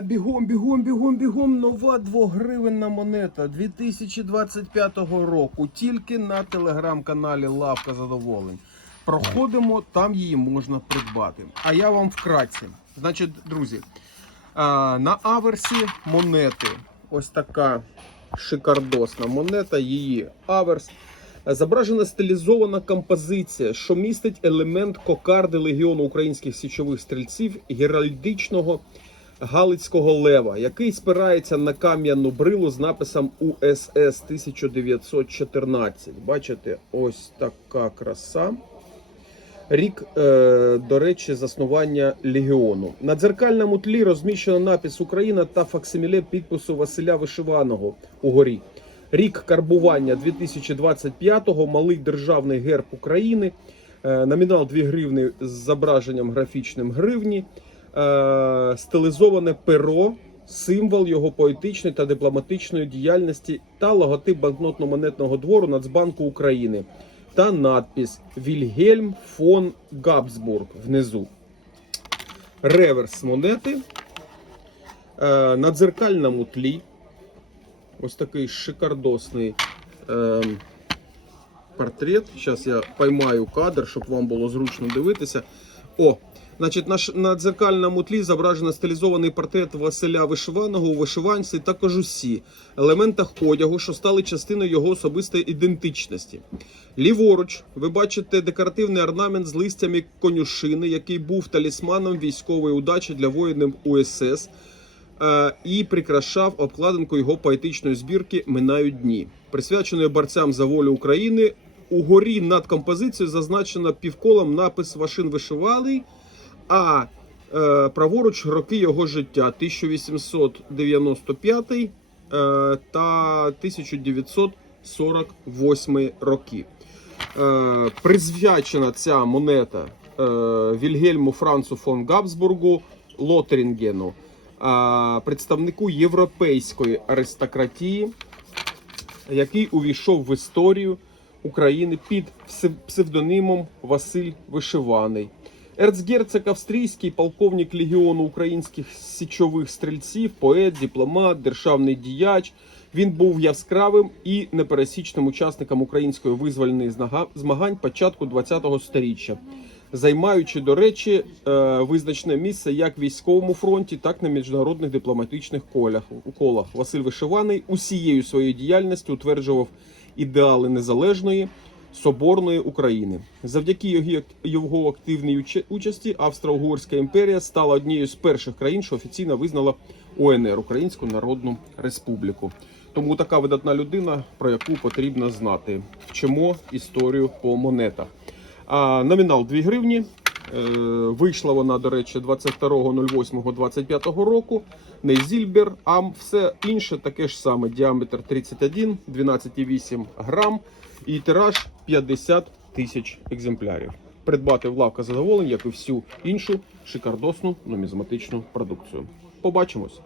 А бігом, бігом, бігом, бігом. Нова двогривенна монета 2025 року. Тільки на телеграм-каналі Лавка Задоволень. Проходимо, там її можна придбати. А я вам вкратце. Значить, друзі, на аверсі монети. Ось така шикардосна монета, її аверс. Зображена стилізована композиція, що містить елемент кокарди Легіону українських січових стрільців геральдичного Галицького лева, який спирається на кам'яну брилу з написом УСС 1914. Бачите, ось така краса. Рік, е, до речі, заснування легіону. На дзеркальному тлі розміщено напис Україна та факсиміле підпису Василя Вишиваного угорі. Рік карбування 2025-го, малий державний герб України, е, номінал 2 гривни з зображенням графічним гривні, е, стилізоване перо, символ його поетичної та дипломатичної діяльності та логотип банкнотно-монетного двору Нацбанку України та надпис Вільгельм фон Габсбург внизу. Реверс монети е, на дзеркальному тлі. Ось такий шикардосний е, портрет. Зараз я поймаю кадр, щоб вам було зручно дивитися. О, значить, на, на дзеркальному тлі зображено стилізований портрет Василя Вишиваного у вишиванці та кожусі, елементах одягу, що стали частиною його особистої ідентичності. Ліворуч ви бачите декоративний орнамент з листями конюшини, який був талісманом військової удачі для воїнів УСС е, і прикрашав обкладинку його поетичної збірки Минають дні, присвяченої борцям за волю України. Угорі над композицією зазначено півколом напис Вашин вишивалий, а е, праворуч роки його життя 1895 е, та 1948 роки. Е, присвячена ця монета е, Вільгельму Францу фон Габсбургу Лотерінгену, е, представнику європейської аристократії, який увійшов в історію України під псев- псевдонимом Василь Вишиваний. Ерцгерцог австрійський, полковник Легіону українських січових стрільців, поет, дипломат, державний діяч. Він був яскравим і непересічним учасником української визвольної змагань початку ХХ століття, займаючи, до речі, е, визначне місце як військовому фронті, так і на міжнародних дипломатичних колах. Василь Вишиваний усією своєю діяльністю утверджував ідеали незалежної соборної України. Завдяки його- активній участі Австро-Угорська імперія стала однією з перших країн, що офіційно визнала УНР Українську Народну Республіку. Тому така видатна людина, про яку потрібно знати. Вчимо історію по монетах. А номінал 2 гривні. Е, Вийшла вона, до речі, 22.08.25 року. Не Зільбер, а все інше таке ж саме. Діаметр 31, 12,8 грам і тираж 50 тисяч екземплярів. Придбати в лавка задоволень, як і всю іншу шикардосну нумізматичну продукцію. Побачимось!